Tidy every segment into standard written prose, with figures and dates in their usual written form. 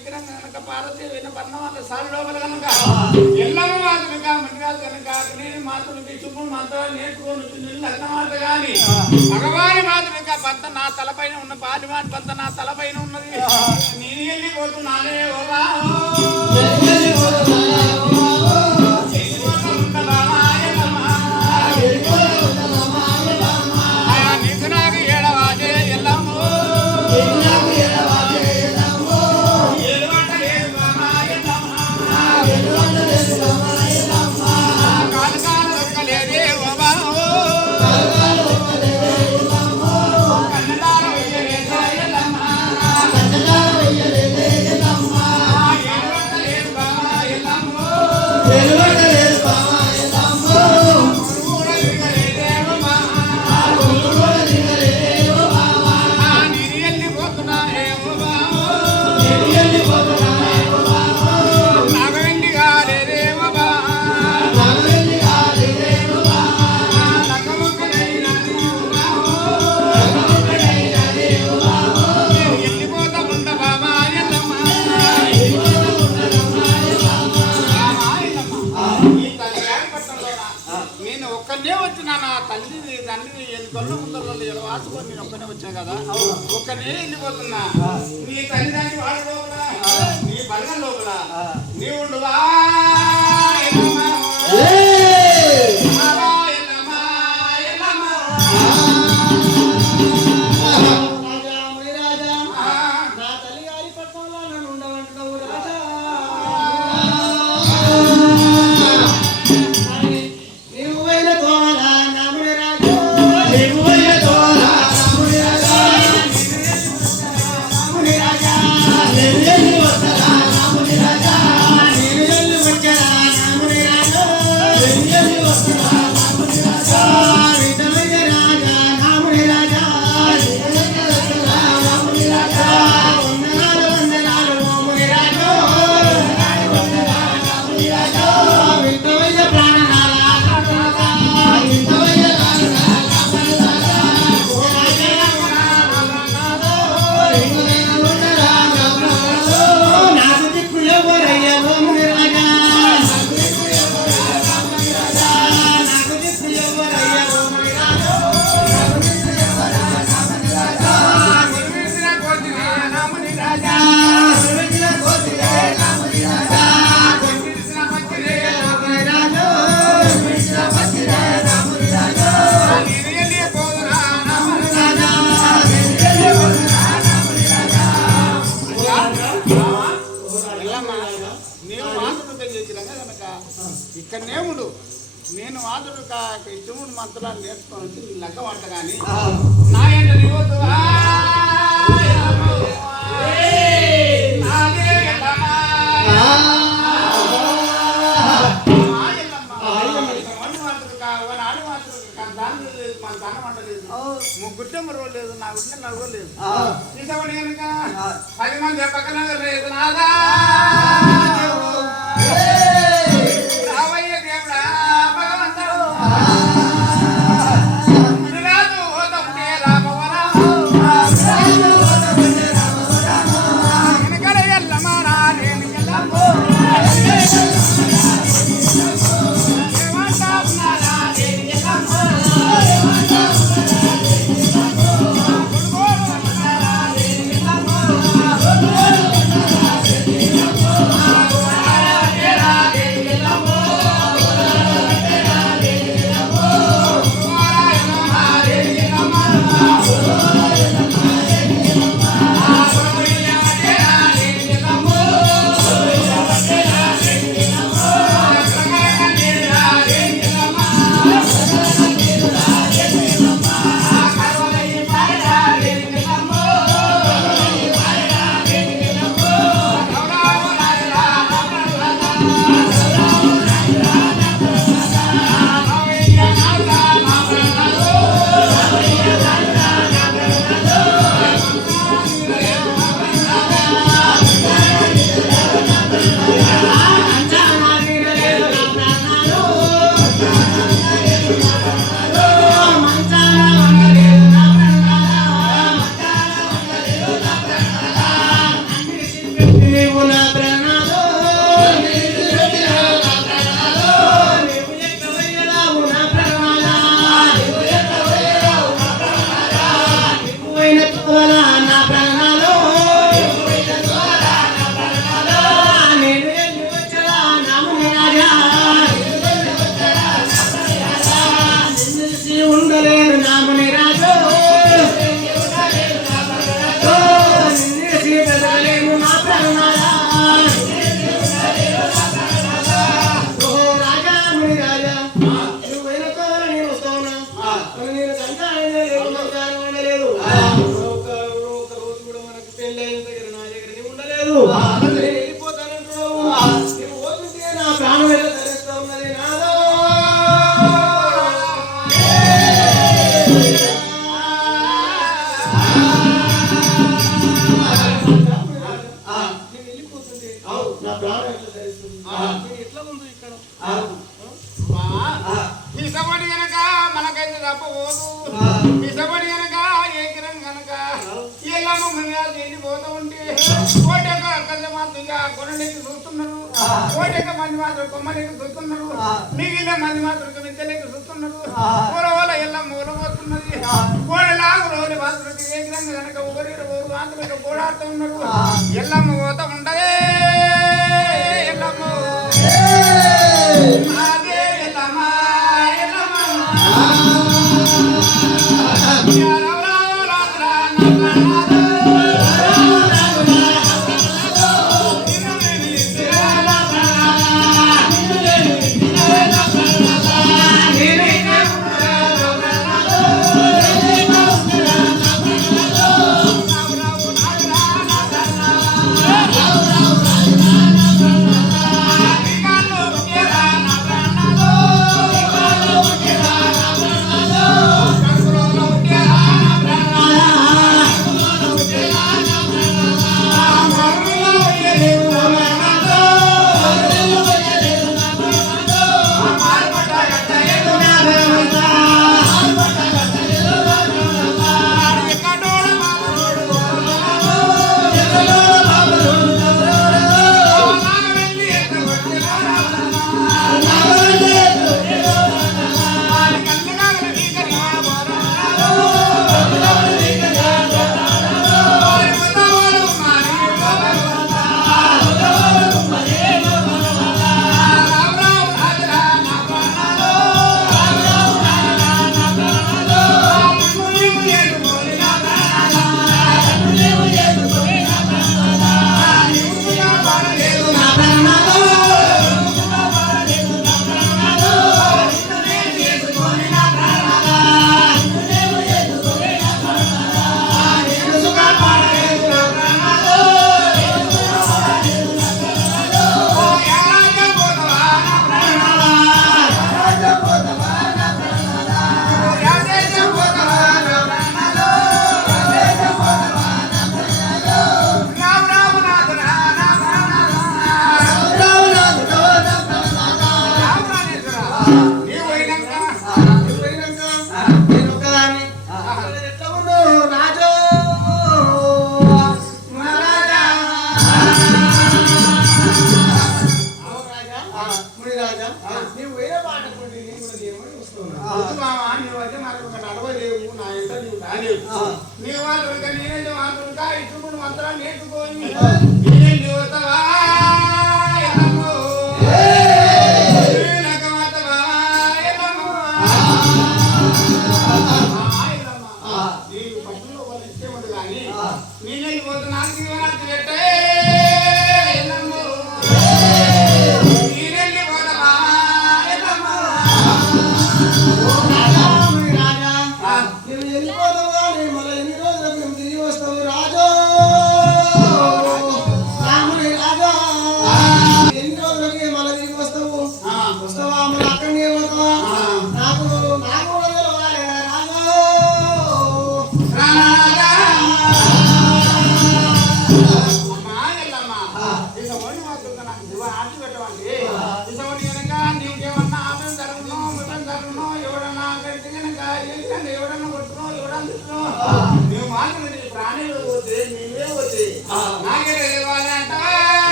విగ్రహం కనుక పార్వతి విన్న పర్ణవాళ్ళ సారి లోపల కనుక ఎల్లమ్మ మాతృక మండిరాలు కనుక నేను మాతృకి చుమ్ము మంత్రాలు నేర్చుకొని నీళ్ళు అన్నమాట కానీ మగవారి మాతృక పంత నా తలపైన ఉన్న పాలివాని పంత నా తలపైన ఉన్నది నేను వెళ్ళిపోతున్నానే ఓవా ఒక్కనే వెళ్ళిపోతున్నా నీ తల్లిదండ్రి వాడి లోపల నీ బలగం లోపల నీ ఉండువా ఇక్కడనేముడు నేను వాదుడు ఇటువంటి మంత్రాలు నేర్చుకొని వచ్చి నీ లెక్క వంట కానీ నా ఏంట నీవద్దు ముగ్గురు రోజు లేదు నా గుడ్డ నవ్వు లేదు తీసుకోండి కనుక 10 మంది పక్కన లేదు నాదా Yeah. ఇసబడి గనక మనకైతే తప్పబోదు ఇసబడి గనక ఏకిరం గనక ఎల్లమ్మ మునియాలు ఎండిపోతూ ఉంటే కోటెక్క అక్కడ మాత్రం కొనలేక చూస్తున్నారు కోటెక్క మంది మాత్రం కొమ్మలేక చూస్తున్నారు మిగిలిన మంది మాత్రం విద్యలేక చూస్తున్నారు కూరవల ఎల్లమ్మ ఊరబోతున్నది కోడలాగు రోజు మాత్రం ఏకిరం గనక ఊరి ఊరు మాత్రం పోరాడుతూ ఉన్నారు ఎల్లమ్మ పోతా ఉండదే ఎల్లమ్మ అదే ఎల్లమ్మ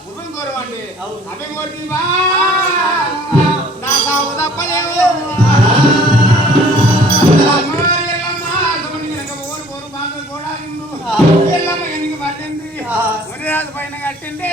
గుర్రం కోరం అంటే అవి కోరివా నా సాగు తప్పలేవు అమ్మవారి ఎల్లమ్మ అసలు వెనక ఊరు కోరు బాగా కూడా ఎల్లమ్మ ఎనికి పట్టింది మునిరాజు పైన కట్టింది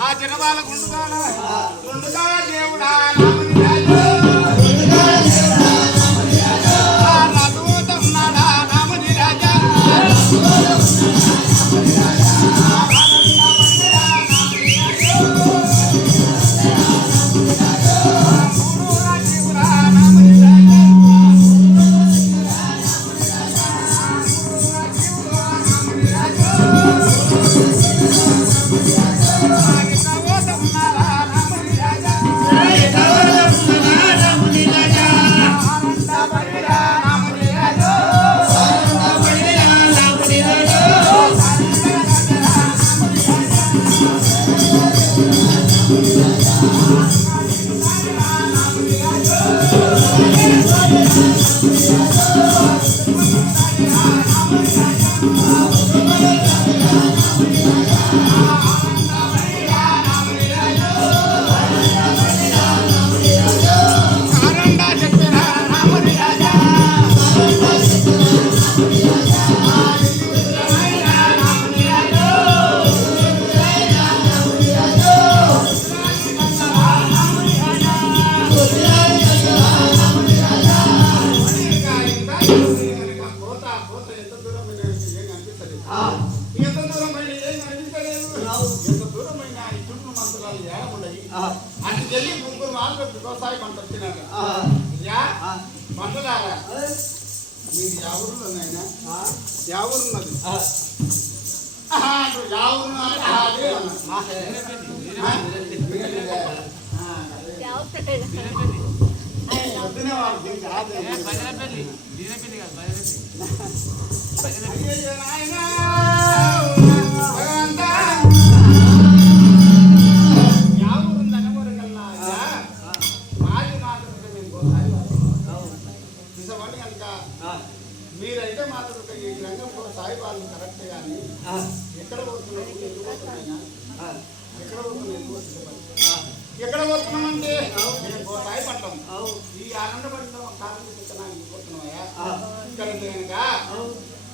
ఆ జనవాళ్ళ గుండుగా దేవుడా మీరైతే మాత్రం ఈ రంగంలో సాయిబాబు కరెక్ట్ కానీ ఎక్కడ పోతున్నాం ఎక్కడ పోతున్నామంటే సాయి పట్టం ఈ ఆనందపడిన కాలం పోతున్నామయ్యా ఇక్కడ కనుక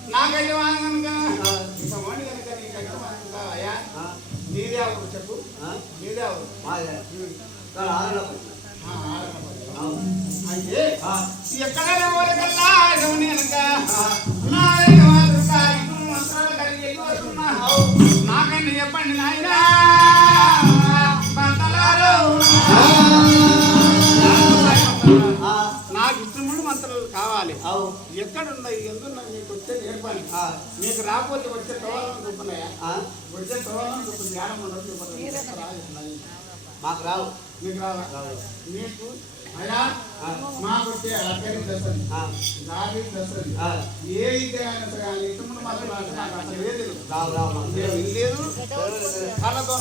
నాకైతే కనుక వాణి కనుక నీకైతే కనుక అయ్యా నీదే ఎవరు చెప్పు నీదే ఎవరు అయితే ఎక్కడ ఊరికల్లా కనుక నాకైనా చెప్పండి నాయనా పద్ధతులు కావాలి. ఎక్కడున్నాయి ఎందున్నాయి మీకు వచ్చే నేర్పాలి. మీకు రాకపోతే వచ్చే తోవాలని చూపున్నాయా? వచ్చే తోవాలని చూపు జ్ఞానం ఉండదు చూపుతున్నాయి. మాకు రావు. మీకు రావా? మీకు అయినా మాకు వచ్చే అక్కడి దశలు దారి దశలు ఏ ఇదే అయినా సరే ఆయన ఇతములు మాత్రం నాకు అసలు లేదు. రావు రావు లేదు కళ్ళతో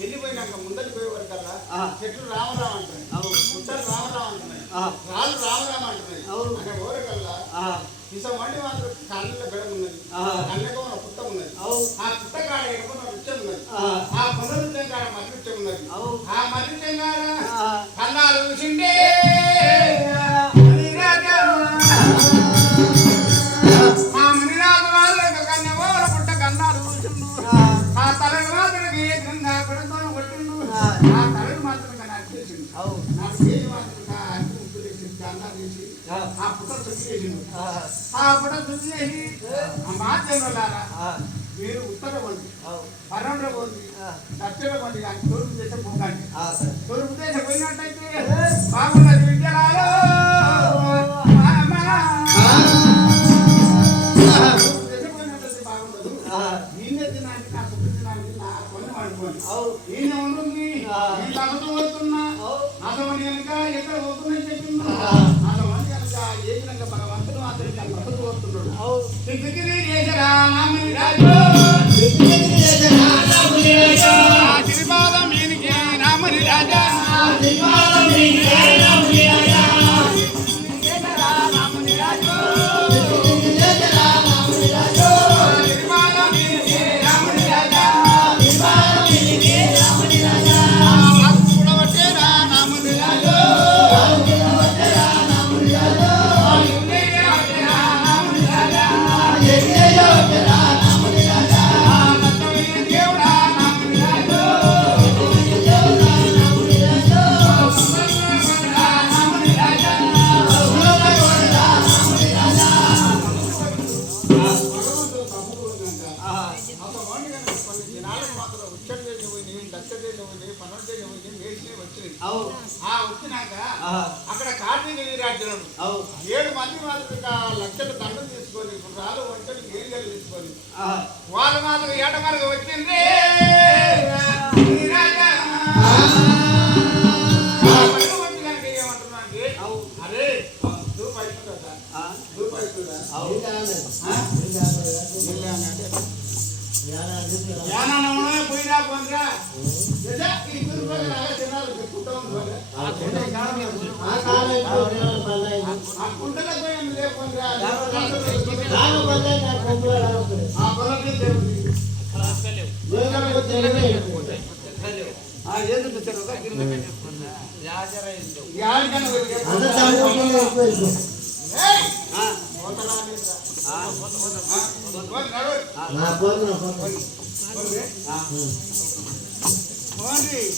వెళ్ళిపోయినాక ముందరికి పోయేవారు కదా చెట్లు రామరావు అంటారు, పుట్టలు రామరావు అంటున్నాయి, రాళ్ళు రామరావు అంటున్నాయి అనే ఊరికల్లా ఇసం వంటి వాళ్ళు కళ్ళలో గడ ఉన్నది, కళ్ళకు ఉన్న పుట్ట ఉన్నది, ఆ పుట్ట కాడ ఎడుకున్న వృక్షం ఉన్నది, ఆ పునరుద్ధం కాడ మధువృక్షం ఉన్నది, ఆ మధువృక్షం కాడ కన్నాలు చూసిండే ఆ మునిరాజు వాళ్ళ కన్యవాళ్ళ పుట్ట కన్నాలు చూసిండు. ఆ తలని మాత్రకి గంగా కొడుకొని కొట్టిండు. ఆ తలని మాత్రం నాకు చేసిండు. నాకు చేసి మాత్రం అన్నా చేసి ఆ పుట్ట శుద్ధి చేసిండు. ఆ పుట్ట శుద్ధి చేసి ఆ మాధ్యములారా మీరు ఉత్తర వండి పర్వంలో పోండి దక్షిణ వండి కానీ తూర్పు దేశం పోకండి. తూర్పు దేశం పోయినట్టయితే బాగున్నది విద్యలాలో ఈయన తినానికి నా పుట్టు తినానికి నా పని వాడుకోండి. ఈయన ఉంటుంది నేను అబద్ధం పోతున్నా అతని కనుక ఎక్కడ పోతుందని చెప్పింది. అతని కనుక ఏ విధంగా భగవంతుడు అతనికి అబద్ధం పోతున్నాడు. చేసరా నామని రాజు గిరిపాదం ఈయనకి నామని రాజా వచ్చినాక అక్కడ కార్తీక వీరార్జునుడు 7 మంది మాత్రం లక్షల దండం తీసుకొని ఇప్పుడు రాళ్ళు వంటలు గేలిగలు తీసుకొని వాళ్ళు మాత్రం ఏట మరకు వచ్చింది. ఏమంటున్నా అంటే అరే దూపు అవుతుందా దూపు అవుతుందా పోయినా పోంద్రా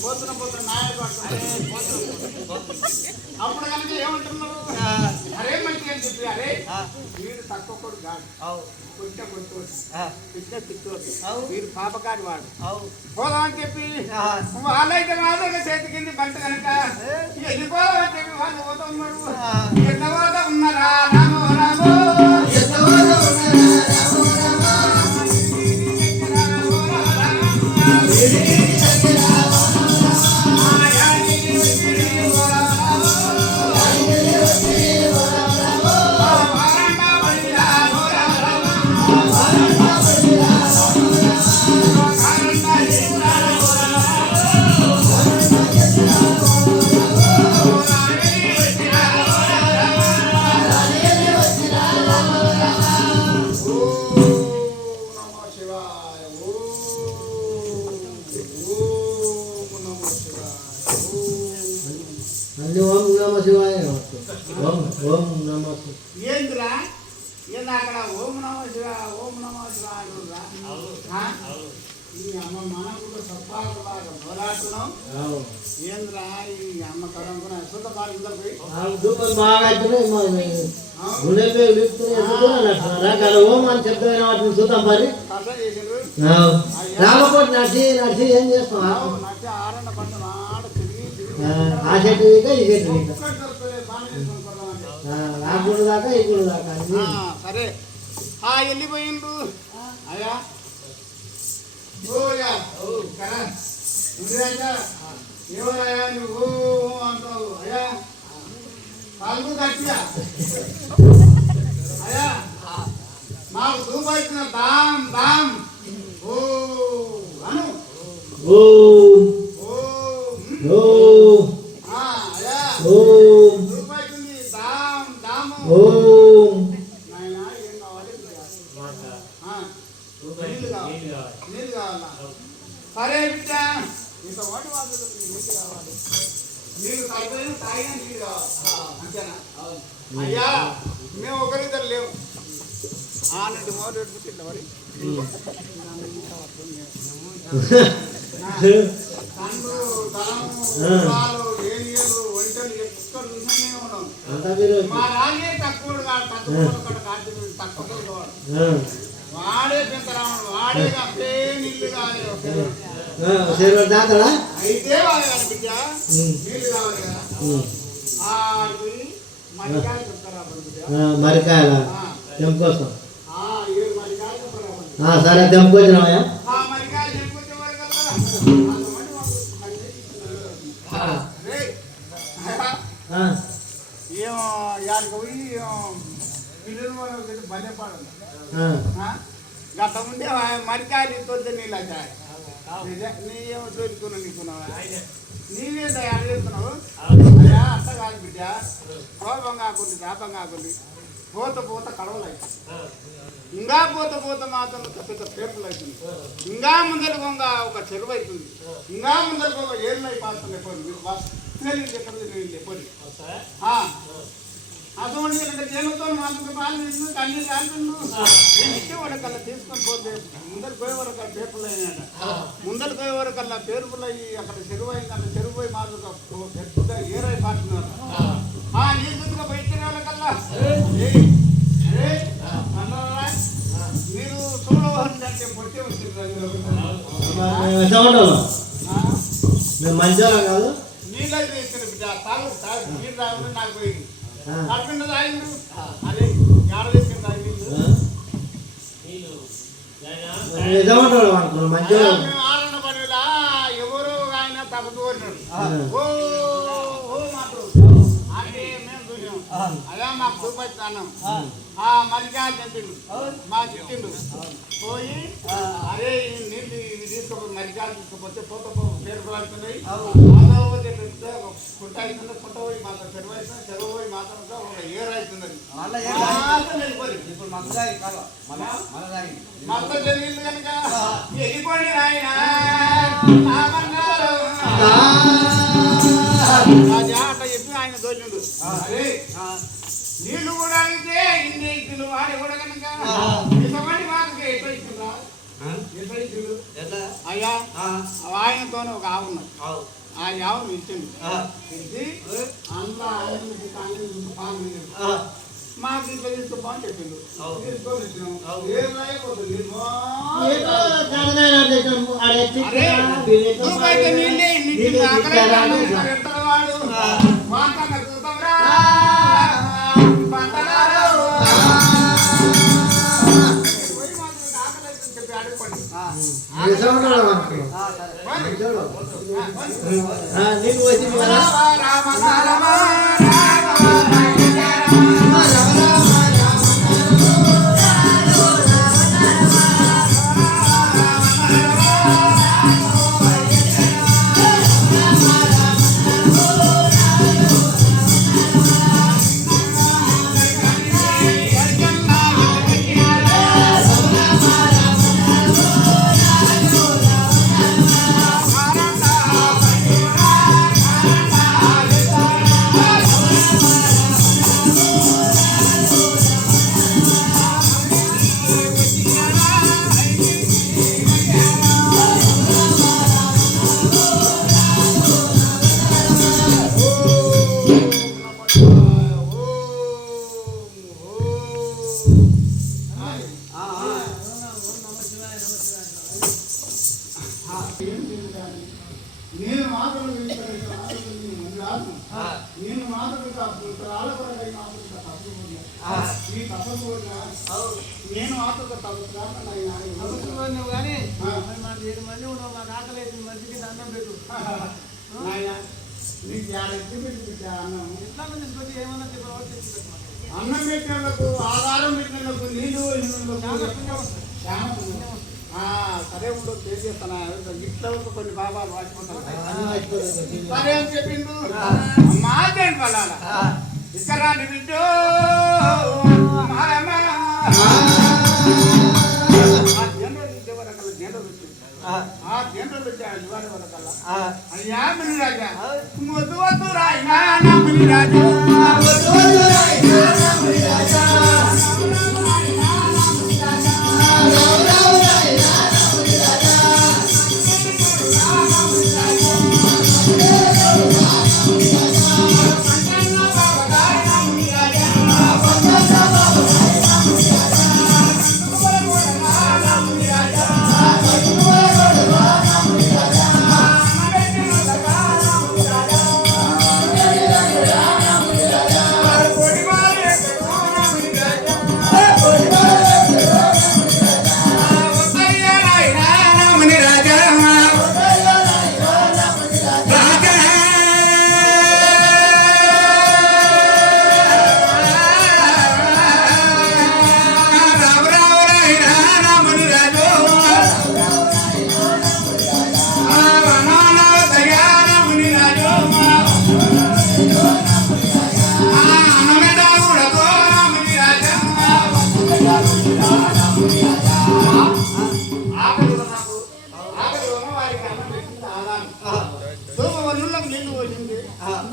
పోతున్న పోతున్న నాయకు అప్పుడు కనుక ఏమంటున్నారు అరే మంచి అని చెప్పి అరే వీడు తక్కువ కొడు కాదు కొంచెం కొంచెం పిచ్చిన తిట్టుకోవచ్చు వీడు పాపకాడి వాడు పోదాం అని చెప్పి వాళ్ళైతే మాత్రం చేతి కింది బంట కనుక వెళ్ళిపోదామని చెప్పి వాళ్ళు పోతా ఉన్నాడు. ఎంత పోతా ఉన్నారా రామో రామో ఏంద్రా ఏంది అక్కడ ఓం నమో శివ ఓం నమో శివ అంటున్నా ఈ అమ్మ మనం కూడా సత్పాలు బాగా పోరాడుతున్నాం. ఏంద్రా ఈ అమ్మ కడుపున శుద్ధ పాలు పోయి గుండెపై విలుపుకుని ఎందుకు రకాల ఓం అని చెప్తామైనా వాటిని చూద్దాం పని కథ చేసిండ్రు రామకోటి నడిచి నడిచి ఏం చేస్తాం నచ్చి ఆరన్న పంట నాడ తిరిగి ఆ చెట్టు ఇక ఈ చెట్టు ఇక ఆ గుడి దాకా ఈ గుడి దాకా సరే వెళ్ళిపోయిండ్రు అయ్యా ఓయా కదా ఏమయ్యా నువ్వు అంటావు అయ్యా పలుకు గట్టిగా అయ్యా మాకు చూపైతున్న దాం దాం ఓ అను ఓ ఓ ఓ అయ్యా ఓ చూపైతుంది దాం దాము ఓ నాయనా ఏం కావాలి నీళ్ళు కావాలా సరే బిడ్డ ఇంత వాటి వాళ్ళు నీళ్ళు కావాలి నీళ్ళు సరిపోయిన తాగినా నీళ్ళు కావాలి అంతేనా అయ్యా మేము ఒకరిద్దరు లేవు ఆనటి మోరెడ్డు పుట్టిన మరి తండ్రు తలము పాలు ఏనియలు వంటలు ఎక్కడ చూసినా మేము ఉన్నాం మా రాజే తక్కువ తక్కువ వాడే పెంచరాముడు వాడేగా పే నీళ్ళు కావాలి అయితే వాళ్ళు బిడ్డ నీళ్ళు కావాలి కదా మరికాయలు చెప్తారా మరికాయల తెంపుకోసం 7 మరికాయలు చెప్తారా సరే తెంపుకొచ్చినామయ్యా మరికాయలు చెప్పుకొచ్చే వారు కదా ఏమో యాడికి పోయి పిల్లలు భలే పాడాలి గత ముందే మరికాయలు తొద్దు నీళ్ళు వచ్చాయి నీవేమో తోలుకున్నావు నీకున్నావా నీవేదా అడుగుతున్నావు అయ్యా అట్ట కాదు బిడ్డ కోపం కాకుండా శాపం కాకుండా పోత పోత కడవలు అవుతుంది ఇంకా పోత పోత మాత్రం పెద్ద పేపర్లు అవుతుంది ఇంకా ముందరకు ఒక చెరువు అవుతుంది ఇంకా ముందరకు ఒక ఏళ్ళు అయిపోతుంది ఎప్పుడు అటువంటి జనంతో మాత్రం పాలు తీసుకుని కన్నీ కాల్పిండు ఇంటి వరకల్లా తీసుకొని పోతే ముందరు పోయే వరకు పేపర్లు అయినాట ముందరు పోయే వరకల్లా పేరుపులు అయ్యి అక్కడ చెరువు అయింది అక్కడ చెరువు పోయి మాత్రం పెద్ద ఏరై పాటున్నారు నీళ్ళుగా బయట వాళ్ళకల్లా మీరు చూడవాలంటే పొట్టే వచ్చింది మంచిగా కాదు నీళ్ళు తీసుకుని బిడ్డ తాగు నీళ్ళు తాగుతుంది నాకు పోయింది కడుపుండ తాగిండు అదే ఏడ తీసుకుని తాగిండు ఆరణ పడిలా ఎవరు ఆయన తగ్గుతున్నాడు ఓ మాత్రం అంటే మేము చూసాం అదే మాకు చూపిస్తాను మరికాయలు తెంపిండు మాకు ఇచ్చిండు పోయి అరే నీళ్ళు తీసుకోపోయి మరికాయలు తీసుకుపోతే పోత పేరు పడుతున్నాయి కుంట అవుతుంది కుంట పోయి మాత్రం చెరువు అవుతుంది చెరువు పోయి మాత్రం ఒక ఏరు అవుతున్నది మొత్తం జరిగింది కనుక వెళ్ళిపోండి ఆయన అట్లా చెప్పి ఆయన దోచుండు అరే నీళ్లు కూడా అడిగితే ఇన్ని ఇచ్చులు వాడి కూడా కనుక ఇష్టపడి మాకు ఎట్లా ఇచ్చిందా ఎట్లా ఇచ్చులు అయ్యా ఆయనతో ఒక ఆవు ఉన్నది ఆ ఆవును ఇచ్చింది ఇచ్చి అందులో పాలు మాకు ఇట్లా తీసుకోపో అని చెప్పిండు తీసుకొని ఇచ్చినాం ఏం రాయకపోతుంది నీళ్ళే ఇన్ని వాడు వాంతన్న చూద్దాంరా నీకు వచ్చి మాతృక ఆలపరంగా ఈ మాతృక తప్పకుండా ఈ తప్పకుండా నేను మాతృక తప్పుతున్నా నువ్వు కానీ 7 మంది ఉన్నావు మాకు ఆకలి అయితే మంచికి అన్నం పెట్టు నీకు ఎత్తి పెట్టి అన్నం ఎట్లా తీసుకొచ్చి ఏమన్నా చెప్పవచ్చు అన్నం పెట్టినందుకు ఆధారం పెట్టినందుకు నీళ్ళు సరే ఉండదు చేసేస్తాను ఇట్లా కొన్ని బాబాలు వాడుకుంటాను సరే అని చెప్పిండు మాట్లాడి వాళ్ళ ఇక్కడ బిడ్డో జనరల్ ఇచ్చేవారకల్లా జనరల్ వచ్చింది ఆ జనరల్ వచ్చాడు ఇవాళ వరకల్లా అయ్యా ముని రాజా వద్దు వద్దు రాయినా నా ముని రాజా వద్దు వద్దు రాయినా నా ముని రాజా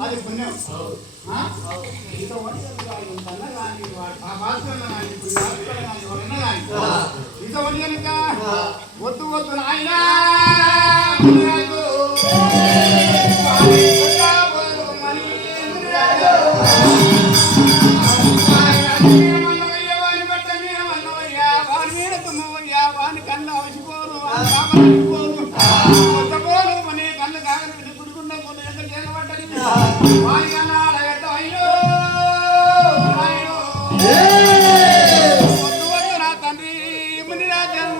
అది పుణ్యం వద్దు వద్దు నాయనా వాని కన్ను అవసిపోను కొట్టపోను మన కన్ను కాగని గుడిగుండ కొన్ని ఎక్కడ చేరబడ్డని వాని కన్నా అడగట్టు అయ్యో వద్దు వద్దు నా తండ్రి ముని రాజ్యం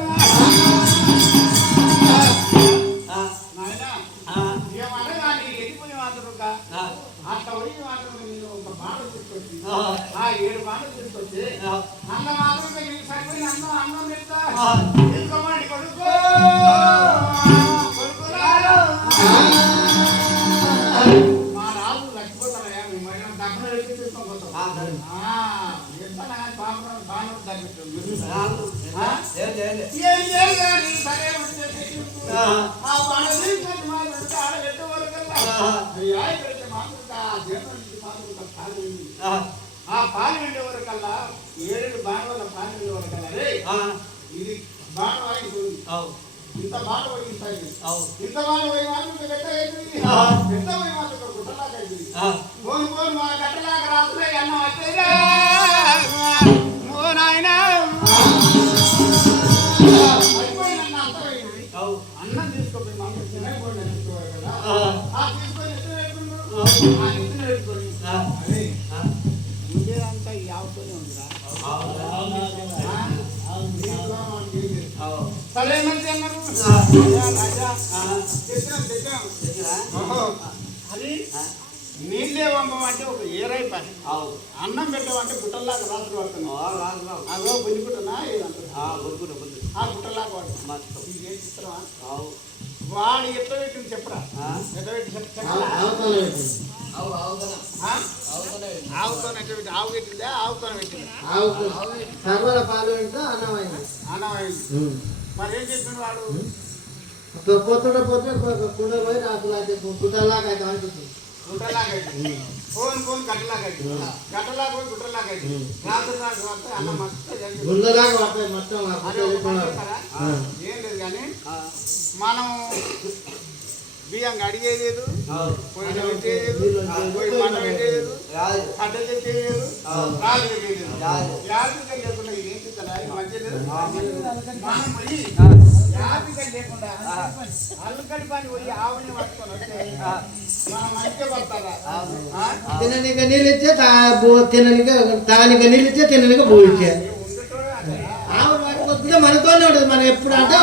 నాయన ఏమన్నా కానీ ఎదిపోయి మాత్రం అట్లా పోయి మాత్రం నేను ఒక బాట తీసుకొచ్చి ఆ 7 బాటలు తీసుకొచ్చి అన్న మాత్రం నీకు సరిపోయిన అన్నం పెడతా తీసుకోమండి కొడుకు మా రాజు లక్ష్మీపోతారయ్యా మీ మహిళ డబ్బులు రెడ్డి తీసుకోపోతాం ఎంత పాపం బాగా తగ్గిస్తుంది సరే ఆ బాణ మాత్రం ఆడబెట్టే వరకల్లా అయ్యా ఇక్కడికి ఆ పాలు వెండే వరకల్లా 7 బాణల పాలు వెండే వరకల్లా రే ఇది బాణ వాయిస్తుంది ఇంత బాణ పోయిస్తాయి ఇంత బాణ పోయి మాత్రం గట్ట అవుతుంది గట్ట పోయి మాత్రం గుట్టలాగా అవుతుంది పోను పోను మా గట్టలాగా రాత్రే అన్నం వచ్చేరా ఓ నాయనా అయిపోయిన అంతమైంది అన్నం తీసుకోపోయి మా తినకపోయినా తీసుకోవాలి కదా ఆ తీసుకొని ఎత్తున పెట్టుకుంటారు ఆ ఎత్తున పెట్టుకొని అదే ఉండేదంతా ఈ ఆవుతోనే ఉందిరా సరే మంచి అన్నారు రాజా అది నీళ్ళే పంపమంటే ఒక ఏరై పని అన్నం పెట్టమంటే గుట్టల్లాగా రాత్రి పడుతున్నావు అదో బొందిగుట్టనా ఆ గుట్టలాగా పడుతుంది ఇది ఏ చిత్రమా వాడు ఎట్ట పెట్టింది చెప్పరా ఎట్ట పెట్టి ఆవుతోనే పెట్టి ఆవు పెట్టిందా ఆవుతోనే పెట్టింది అన్నమైంది మరి ఏం చెప్పింది వాడు పోతుంటే పోతే కుండ పోయి నాకు గుట్టలాగా అయితే అనిపిస్తుంది గుట్టలాగా ఫోన్ గట్టలాగా గట్టలాగా పోయి గుట్టలాగా రాత్రి నాకు వస్తే అన్న మొత్తం గుండెలాగా పడతాయి మొత్తం ఏం లేదు కానీ మనం బియ్యం అడిగేయలేదు పోయిన పెట్టేయలేదు పోయి మంట పెట్టేయలేదు కడ్డ తెచ్చేయలేదు రాళ్ళు పెట్టేయలేదు యాత్రికం లేకుండా ఇదేంటి మంచిగా లేదు మనం పోయి జాతిగా లేకుండా అల్లుకడి పని పోయి ఆవుని పట్టుకొని వస్తే మనం మంచిగా పడతారా? తిననిక నీళ్ళు ఇచ్చే తిననిక తాగనిక నీళ్ళు ఇచ్చే తిననిక భూ ఇచ్చే ఆవును పట్టుకొస్తే మనతోనే ఉంటుంది. మనం ఎప్పుడు అంటే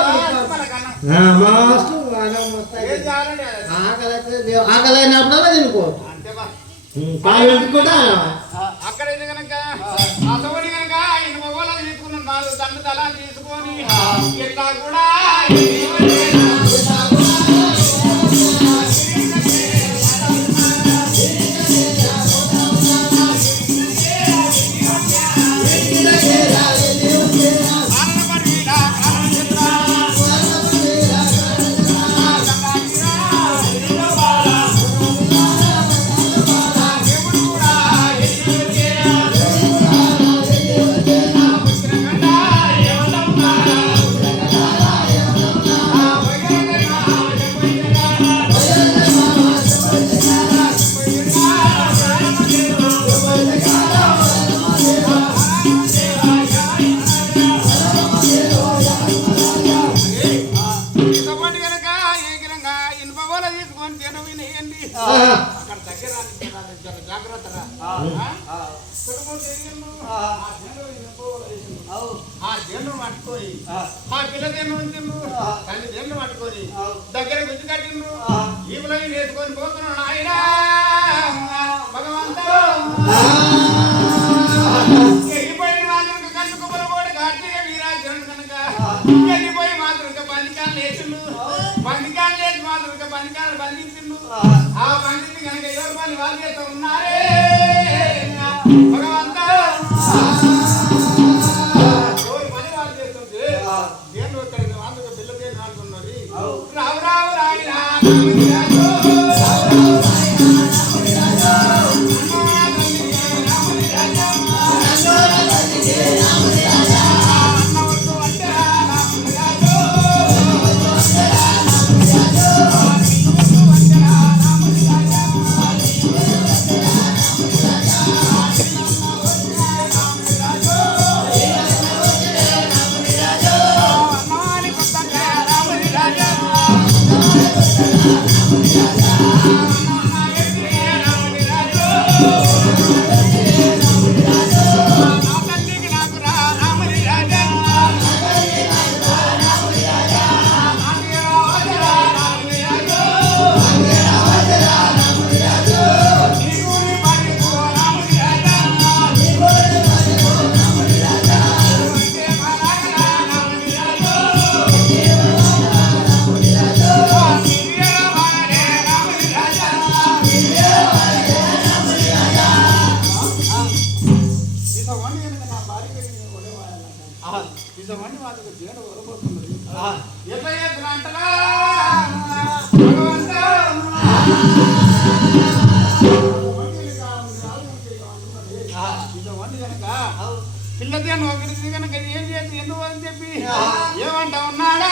ఆకలి అయినప్పుడల్లా తినుకోవచ్చు. పాలు పెట్టుకుంటా అక్కడ కనుక అసలు కనుక ఆయన మొగోళ్ళ తీసుకున్నాం 4 దండ తలా తీసుకొని ఇట్లా కూడా అక్కడ దగ్గర జాగ్రత్త ఆ జన్ను పట్టుకొని ఆ పిల్ల జన్ను తిన్ను తల్లి జన్ను పట్టుకొని దగ్గర గుజ్జు కట్టిండ్రు ఈపులో వేసుకొని పోతున్నాడు ఆయన భగవంతుడు వెళ్ళిపోయిన మాత్రం కన్ను కుప్పలు కూడా కార్తీక వీరాజుడు కనుక వెళ్ళిపోయి మాత్రం బందికాలు వేసిండు బందికాలు లేచి మాత్రం బందికాలు బంధించిండు ఆ బంధించి కనుక ఎవరు పని వాళ్ళు చేస్తూ ఉన్నారే భగవంతుడు పని వాళ్ళు చేస్తుంటే నేను వచ్చాను అందుకు పిల్ల పేరు నాటున్నది రావు రావు రాయినా పిల్లదేను ఒకరికి కనుక ఏం చేసి ఎందుకు అని చెప్పి ఏమంటా ఉన్నాడా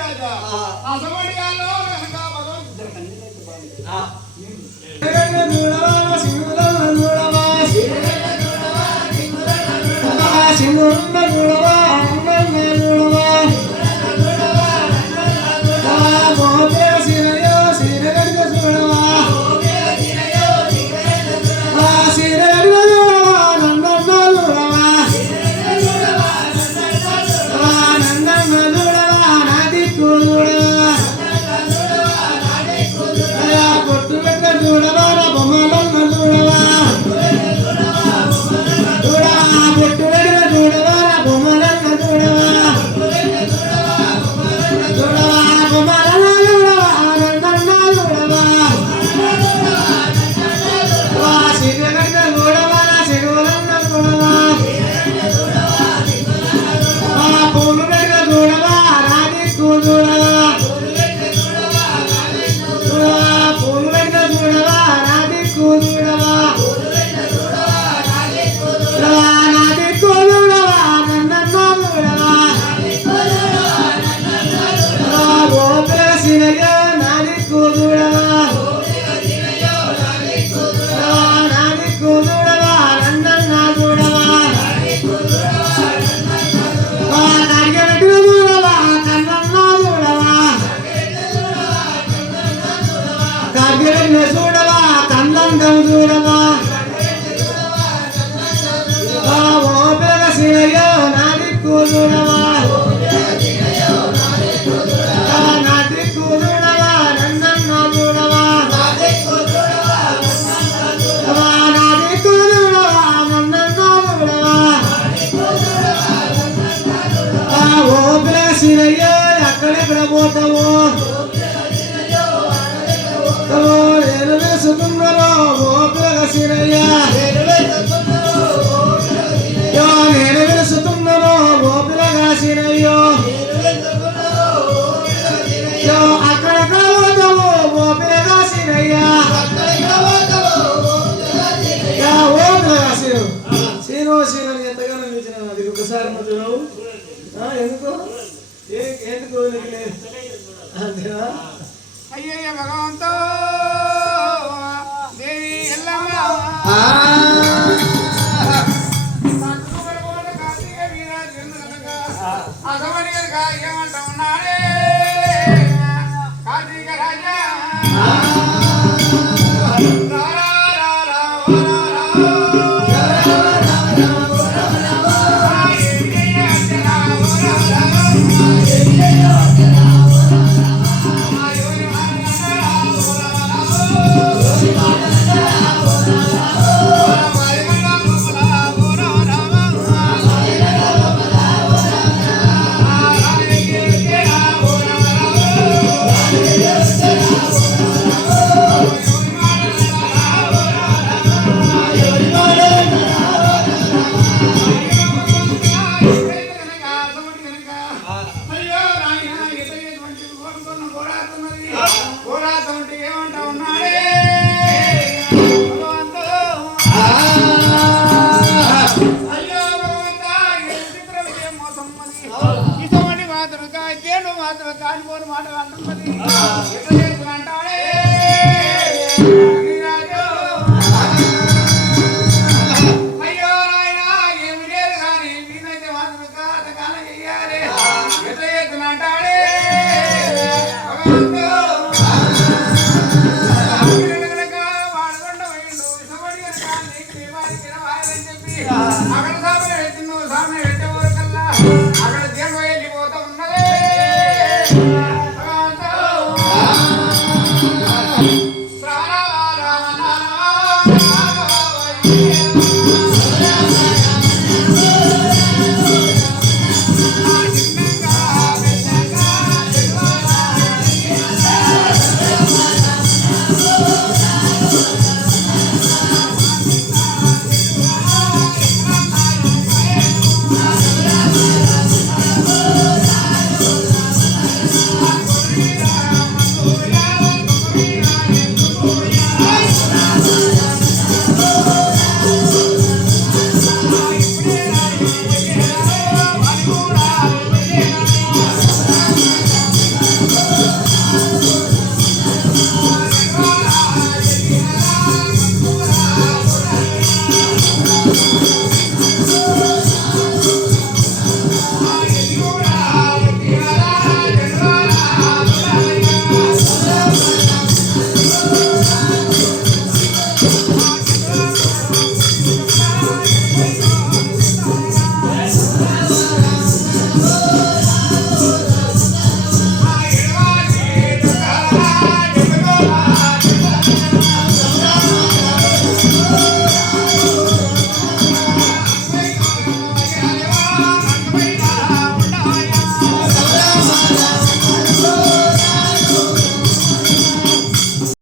రాజా అసలు కనుక భాగ్యలక్ష్మి చూడవా కందండం చూడవా ఓ పెరగ శివయ్యో నా దిక్కు చూడవా నా దిక్కు చూడవా నన్నన్న చూడవా నా దిక్కు చూడవా నన్నన్న చూడవా ఓ పెరగ శివయ్యో ఎక్కడెక్కడ పోతావో నేను వేసుకున్నారో ఓ పెరగ శివయ్య నేను వెలుస్తున్నాను ఓ పిల్లగాసినయ్యో అక్కడెక్కడ పోతావు ఓ పిల్లగాసినయ్యా ఓ పిల్లగాసిను సీను ఎంతగానో నిలిచిన అది ఒకసారి నువ్వు ఎందుకు ఎందుకు అంతేనా అయ్యయ్య భగవంతో దేవి ఎల్లమ్మ ఏమంటా ఉన్నాడే కార్తీక రాజా ఏమంటా ఉన్నాడే అయ్యో భగవంతా చిత్ర విజయం మోసం ఇటువంటి మాత్రం చేడు మాత్రం కానిపోని మాటలు అంటున్నది